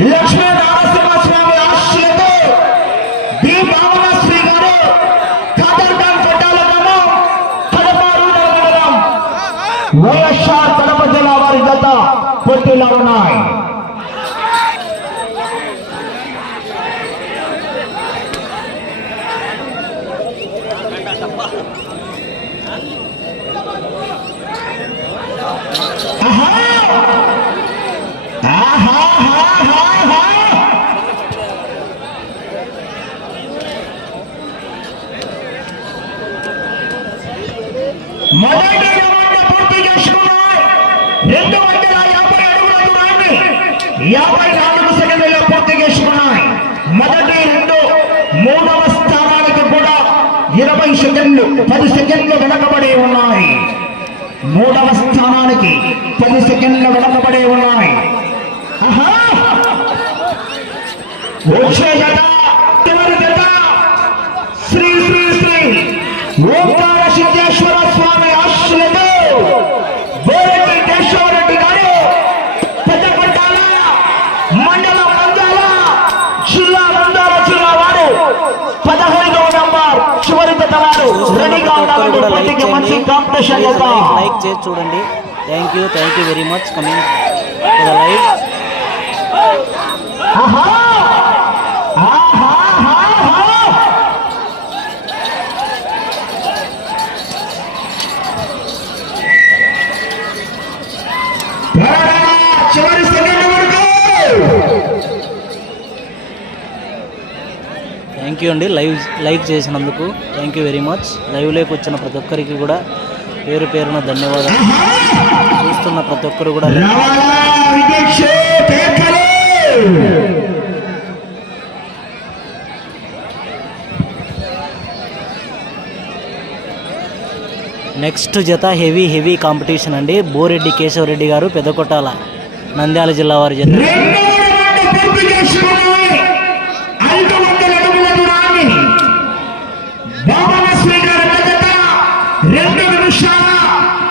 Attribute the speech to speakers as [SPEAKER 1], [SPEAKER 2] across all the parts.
[SPEAKER 1] लक्ष्मी दास మొదటి రౌండ్ పూర్తి చేసుకున్నాయి. రెండు వందల యాభై అడుగుల దూరాన్ని యాభై నాలుగు సెకండ్లలో పూర్తి చేసుకున్నాయి. మొదటి రెండు మూడవ స్థానానికి కూడా ఇరవై సెకండ్లు పది సెకండ్లు వెనకబడి ఉన్నాయి. మూడవ స్థానానికి పది సెకండ్లు వెనకబడి ఉన్నాయి. వచ్చే జత పోటీకి మంచి కాంపిటీషన్ చేద్దాం
[SPEAKER 2] లైక్ చేసి చూడండి. Thank you thank you very much coming to thank you అండి లైవ్ లైక్ చేసినందుకు. Thank you very much. లైవ్లోకి వచ్చిన ప్రతి ఒక్కరికి కూడా పేరు పేరున ధన్యవాదాలు. చూస్తున్న ప్రతి ఒక్కరు కూడా నెక్స్ట్ జత హెవీ హెవీ కాంపిటీషన్ అండి. బోరెడ్డి కేశవరెడ్డి గారు పెద్దకొట్టాల నంద్యాల జిల్లా వారి జత.
[SPEAKER 1] రెండు నిమిషాల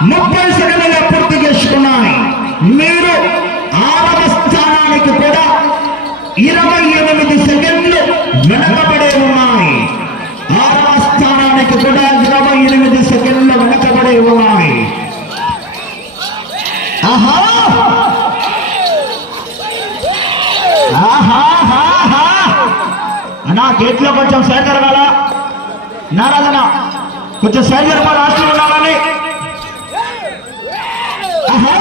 [SPEAKER 1] ముప్పై సెకండ్ల పూర్తి చేసుకున్నాయి. మీరు ఆరవ స్థానానికి కూడా ఇరవై ఎనిమిది సెకండ్లు వెనకబడే ఉన్నాయి. ఆరవ స్థానానికి కూడా ఇరవై ఎనిమిది సెకండ్లు వెనకబడే ఉన్నాయి. ఆహా! ఆహాహాహా. అన్నా గేట్లో కొంచెం సైడ్ జరగాల నారాజన కొంచెం సైడ్ జరపాలి హాస్టల్ ఉండాలని ఆహా.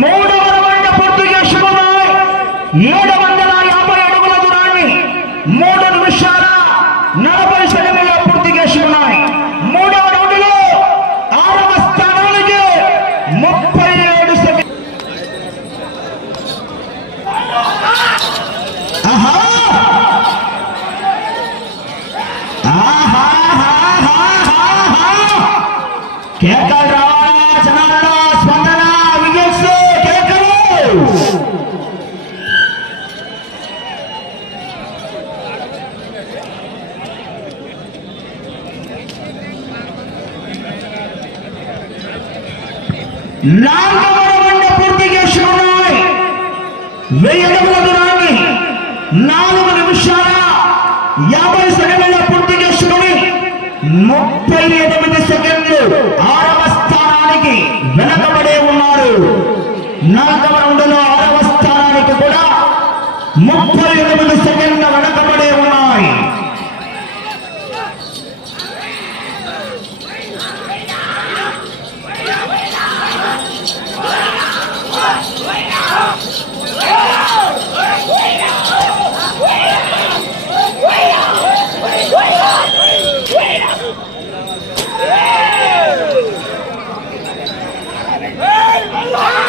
[SPEAKER 1] మూడవ రౌండ్ పూర్తి చేసుకున్నాయి ఏడు వందల యాభై అడుగుల దూరాన్ని మూడు నిమిషాల నలభై సెకండ్లలో పూర్తి చేసుకున్నాయి మూడవ రౌండ్లో ఆరవ స్థానానికి ముప్పై ఏడు సెకండ్ ఆహా ఆహాహాహాహా. కేకలు రావాలా జనాల స్పందన విజయస్ కేకలు నాలుగవ రౌండ్ పూర్తి చేసుకున్నాయి వెయ్యి అడుగుల దూరాన్ని నాలుగు నిమిషాల యాభై సెకండ్ల పూర్తి చేసుకుని ముప్పై ఎనిమిది సెకండ్లు ఆరవ స్థానానికి వెనకబడే ఉన్నారు. నాలుగవ రౌండ్లో ఆరవ స్థానానికి కూడా ముప్పై ఎనిమిది సెకండ్ల వెనక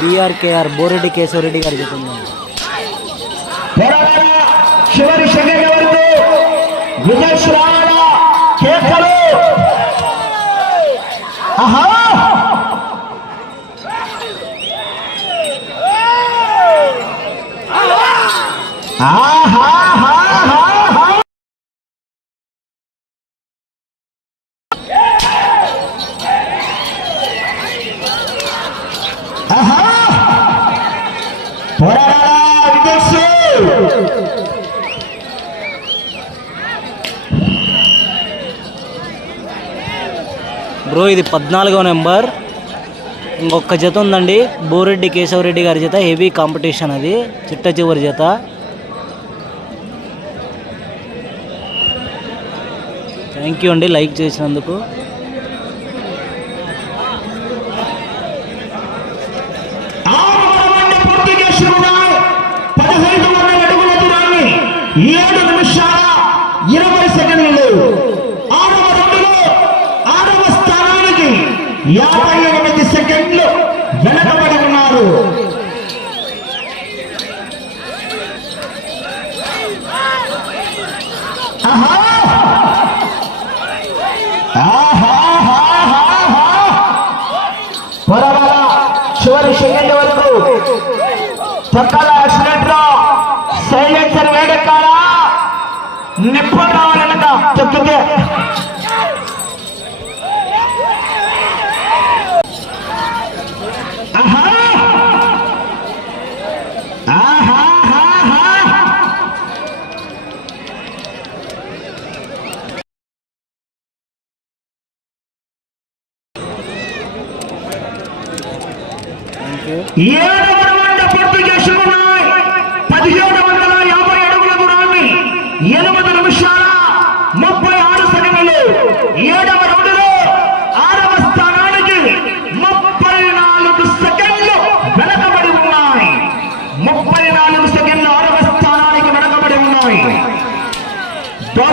[SPEAKER 2] బీఆర్కేఆర్ బోరెడ్డి కేశవరెడ్డి గారి జత ఉందండి
[SPEAKER 1] చివరి సెకండ్ వరకు విజయశ్రావణ కేకలు. ఆహా!
[SPEAKER 2] బ్రో ఇది పద్నాలుగో నెంబర్. ఇంకొక జత ఉందండి. బోరెడ్డి కేశవరెడ్డి గారి జత హెవీ కాంపిటీషన్ అది. చిట్ట చివరి జత. థ్యాంక్ యూ అండి లైక్ చేసినందుకు
[SPEAKER 1] ఆరుమంది పూర్తిగేశ్వరుడాయ్ పదహైదు వందల అడుగుల దూరాన్ని ఏడు నిమిషాల ఇరవై సెకండ్లు. ఆరవ రౌండ్లో ఆరవ స్థానానికి యాభై ఎనిమిది సెకండ్లు వెనకబడి ఉన్నారు. ఆహా! చివరి సెకండ్ వరకు పక్కల సైలెన్సర్ వేడక Nepal Ball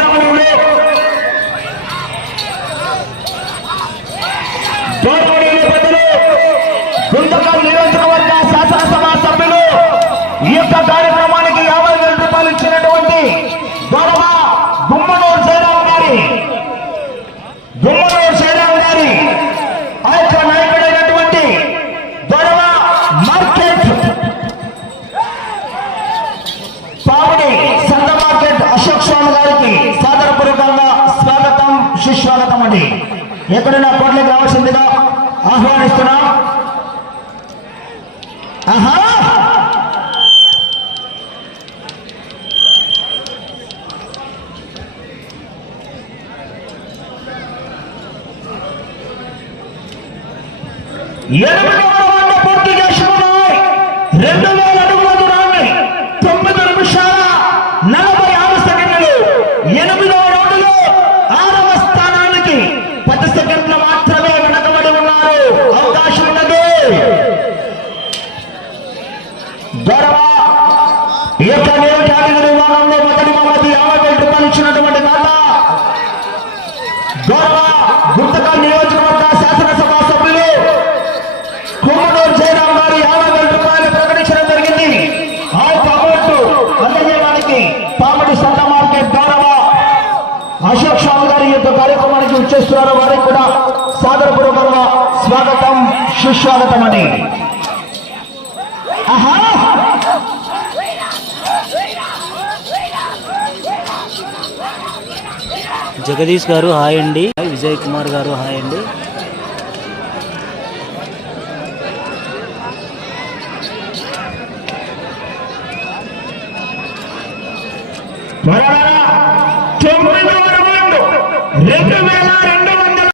[SPEAKER 1] ఎక్కడైనా కోట్లకి రావాల్సిందిగా ఆహ్వానిస్తున్నా. ఆహా! ఎనిమిదవ రౌండ్ పూర్తి చేసుకున్నాయి రెండు వేల అడుగుల దూరాన్ని తొమ్మిది నిమిషాల నలభై ఆరు సెకండ్లు ఎనిమిదవ రౌండ్లో ఆరవ స్థానానికి పది సెకండ్లు మాత్రమే వెనకబడి ఉన్నారు అవకాశం ఉన్నది గౌరవ ఈ యొక్క కేటగిరీ విభాగంలో మొదటి బహుమతి యాభై వేల రూపాయలు ఇచ్చినటువంటి దాత గౌరవ నియోజకవర్గ శాసనసభ సభ్యులు కుమ్మనూరు జయరాం యాభై వేల రూపాయలు ప్రకటించడం జరిగింది. ఆ అమౌంట్ అందజేయడానికి పామడి సంత మార్కెట్ గౌరవ అశోక్ స్వామి గారి యొక్క కార్యక్రమానికి వచ్చేస్తున్నారు. వారికి కూడా సాదరపూర్వకంగా స్వాగతం సుస్వాగతం అని
[SPEAKER 2] జగదీష్ గారు హాయ్ అండి. విజయ్ కుమార్ గారు హాయ్ అండి.
[SPEAKER 1] రెండు వేల రెండు వందల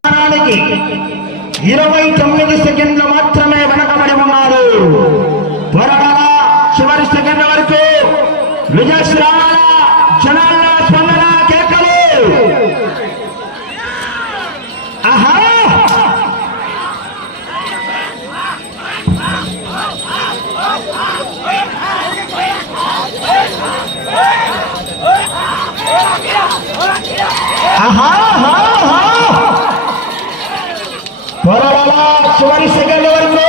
[SPEAKER 1] ఇరవై తొమ్మిది సెకండ్లు త్వరలో చివరి సెకండ్ వరకు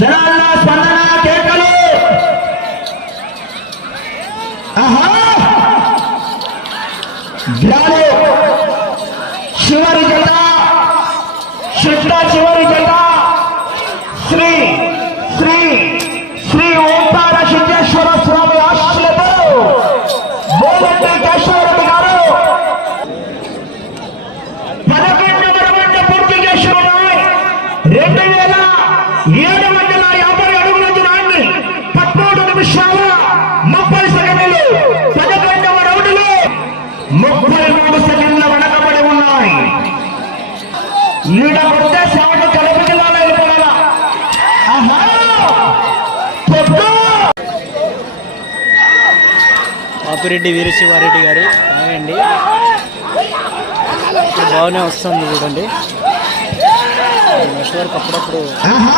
[SPEAKER 1] జనాల స్పందన కేకలు ఆహా గ్రాలు చివరి జత శుద్ధ చివరి జత
[SPEAKER 2] పాపిరెడ్డి వీరశివారెడ్డి గారు. హాయ్ అండి బాగానే వస్తుంది చూడండి. నెట్వర్క్ అప్పుడప్పుడు
[SPEAKER 1] ఆహా!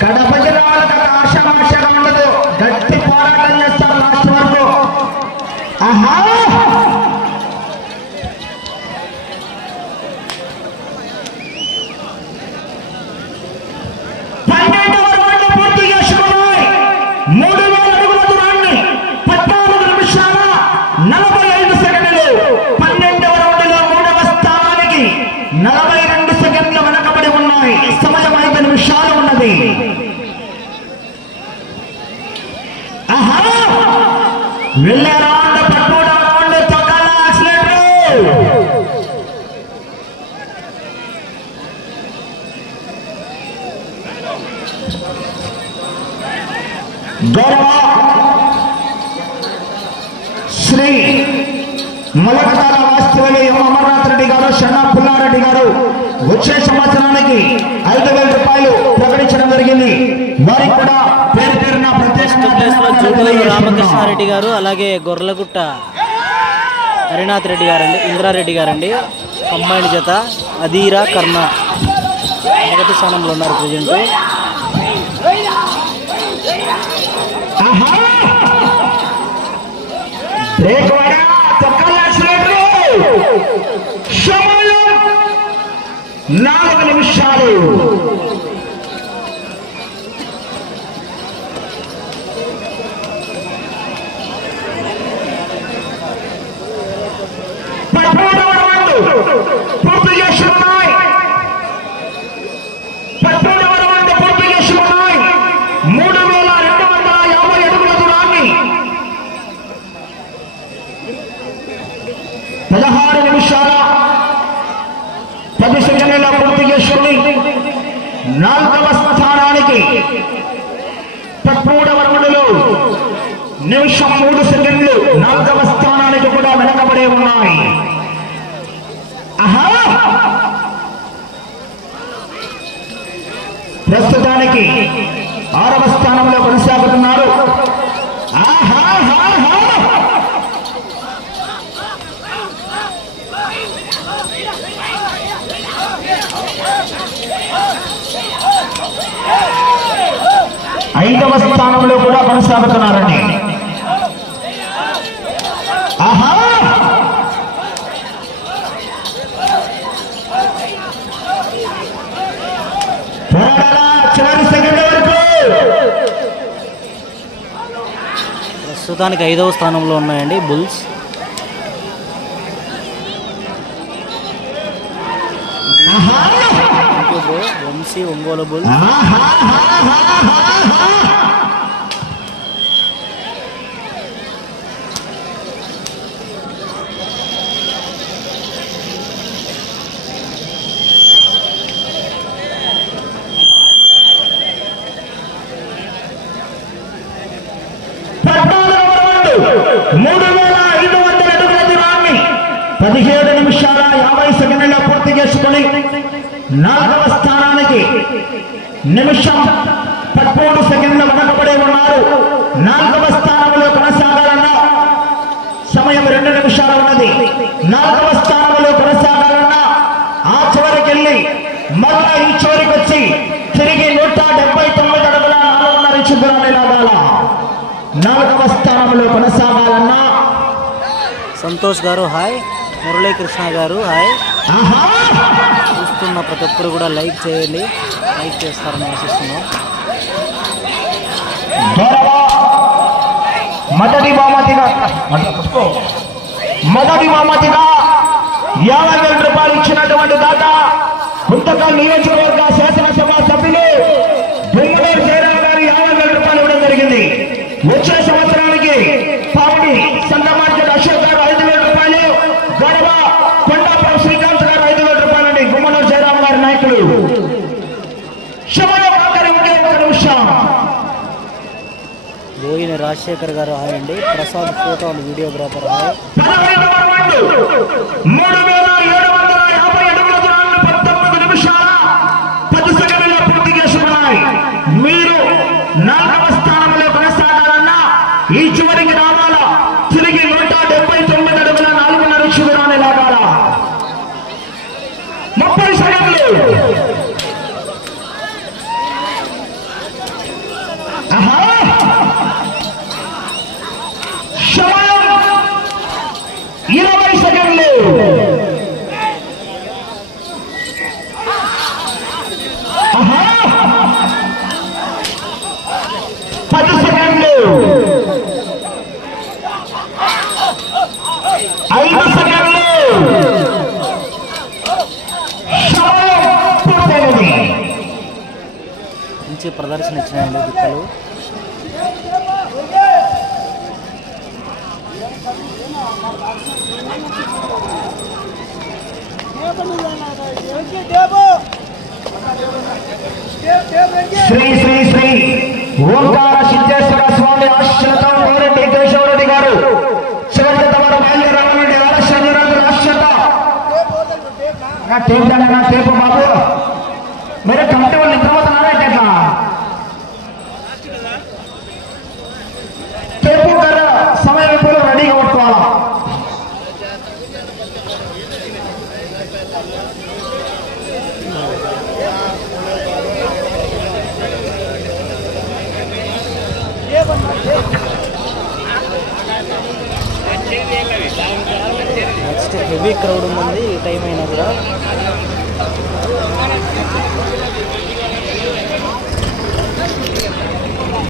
[SPEAKER 1] కడప జిల్లా గట్టి పోరాటం చేస్తారు లాస్ట్ వరకు ఆహా పన్నెండు వరకు పూర్తి చేసుకున్నాయి మూడు వేల అడుగుల దూరాన్ని పద్నాలుగు నిమిషాల నలభై ఐదు సెకండ్లు పన్నెండవ రౌండ్లో మూడవ స్థానానికి నలభై రెండు సెకండ్లు వెనకబడి ఉన్నాయి సమయం ఐదు నిమిషాలు ఉన్నది ఆహా వెళ్ళే రౌండ్ పదమూడవ రౌండ్ తొక్కాల యాక్సిలేటర్ గౌరవ శ్రీ మొలకతాల వాస్తవులు అమర్నాథ్ రెడ్డి గారు షన్నా పుల్లారెడ్డి గారు వచ్చే సంవత్సరానికి ఐదు వేల రూపాయలు ప్రకటించడం జరిగింది. వారికి కూడా పేరు పేరున ప్రత్యేకంగా తెలియజేస్తున్నాం.
[SPEAKER 2] రామకృష్ణారెడ్డి గారు అలాగే గొర్రెలగుట్ట హరినాథ్ రెడ్డి గారండి ఇంద్రారెడ్డి గారండి. కంబైండ్ జత అధీరా కర్ణ మొదటి స్థానంలో ఉన్నారు ప్రజెంట్.
[SPEAKER 1] ఆహా! బ్రేక్ వాడా, తొక్కాల యాక్సిలేటర్. సమయం నాలుగు నిమిషాలు పదమూడవ రౌండ్ పూర్తి చేస్తున్నాయి పదమూడవ రౌండ్ పూర్తి చేస్తున్నాయి మూడు వేల రెండు వందల యాభై అడుగుల దూరాన్ని పదహారు నిమిషాల పది సెకండ్ల పూర్తి చేసుకుని నాలుగవ స్థానానికి పదమూడవ రౌండ్లో నిమిషం మూడు సెకండ్లు నాలుగవ స్థానానికి కూడా వెనకబడే ఉన్నాయి. ప్రస్తుతానికి ఆరవ ఐదవ స్థానంలో కూడా కొనసాగుతున్నారండి. ఆహా!
[SPEAKER 2] ప్రస్తుతానికి ఐదవ స్థానంలో ఉన్నాయండి బుల్స్. బ్రో ఒంగోలు బుల్
[SPEAKER 1] మూడు వేల ఐదు వందల అడుగుల దూరాన్ని పదిహేడు నిమిషాల యాభై సెకండ్ల పూర్తి చేసుకుని నాలుగవ నిమిషం పదమూడు సెకండ్ల వెనకబడి ఉన్నారు. నాలుగవ స్థానంలో కొనసాగాలన్న సమయం రెండు నిమిషాలు ఉన్నది. నాలుగవ స్థానంలో కొనసాగాలన్నా ఆ చివరికి వెళ్ళి మళ్ళా ఈ చివరికి వచ్చి తిరిగి నూట డెబ్బై తొమ్మిది అడుగుల నాలుగున్నర ఇంచు దూరాన్ని లాగాల. నాలుగవ స్థానంలో కొనసాగాలన్నా.
[SPEAKER 2] సంతోష్ గారు హాయ్. మురళీకృష్ణ గారు హాయ్.
[SPEAKER 1] ఆహా!
[SPEAKER 2] చూస్తున్న ప్రతి ఒక్కరు కూడా లైక్ చేయండి. లైక్ చేస్తారని ఆశిస్తున్నాం.
[SPEAKER 1] మొదటి బహుమతిగా మొదటి బహుమతిగా యాభై వేల రూపాయలు ఇచ్చినటువంటి దాత గుంతకల్ నియోజక శాసనసభ సభ్యులు బొమ్మలూరు జయరావు గారు యాభై వేల రూపాయలు ఇవ్వడం జరిగింది వచ్చే సంవత్సరానికి పావుడి సంత మార్కెట్ అశోక్ గారు ఐదు వేల రూపాయలు గొడవ కొండాపురం శ్రీకాంత్ గారు ఐదు వేల రూపాయలు అండి గుమ్మలూరు జయరావు గారి నాయకులు శుభ్రం ఆఖరి ఒకే ఒక నిమిషం
[SPEAKER 2] బోయిన రాజశేఖర్ గారు హాయ్ అండి Prasad photo and videographer hi
[SPEAKER 1] పదహైదవ ఐదు సెకండ్లు.
[SPEAKER 2] మంచి ప్రదర్శన ఇచ్చినాయండి దిక్కలు.
[SPEAKER 1] శ్రీ శ్రీ శ్రీ ఓంకార సిద్ధేశ్వర స్వామి ఆశ్రతం కోరెడ్డి కేశవరెడ్డి గారు చివరి తమరు బయలుదేరామని ఆలస్యం ఆశ్రత టేప్ టేపు బాబు మీరు కమిటీ వాళ్ళు
[SPEAKER 2] హెవీ క్రౌడ్ ఉంది ఈ టైం అయినా కూడా.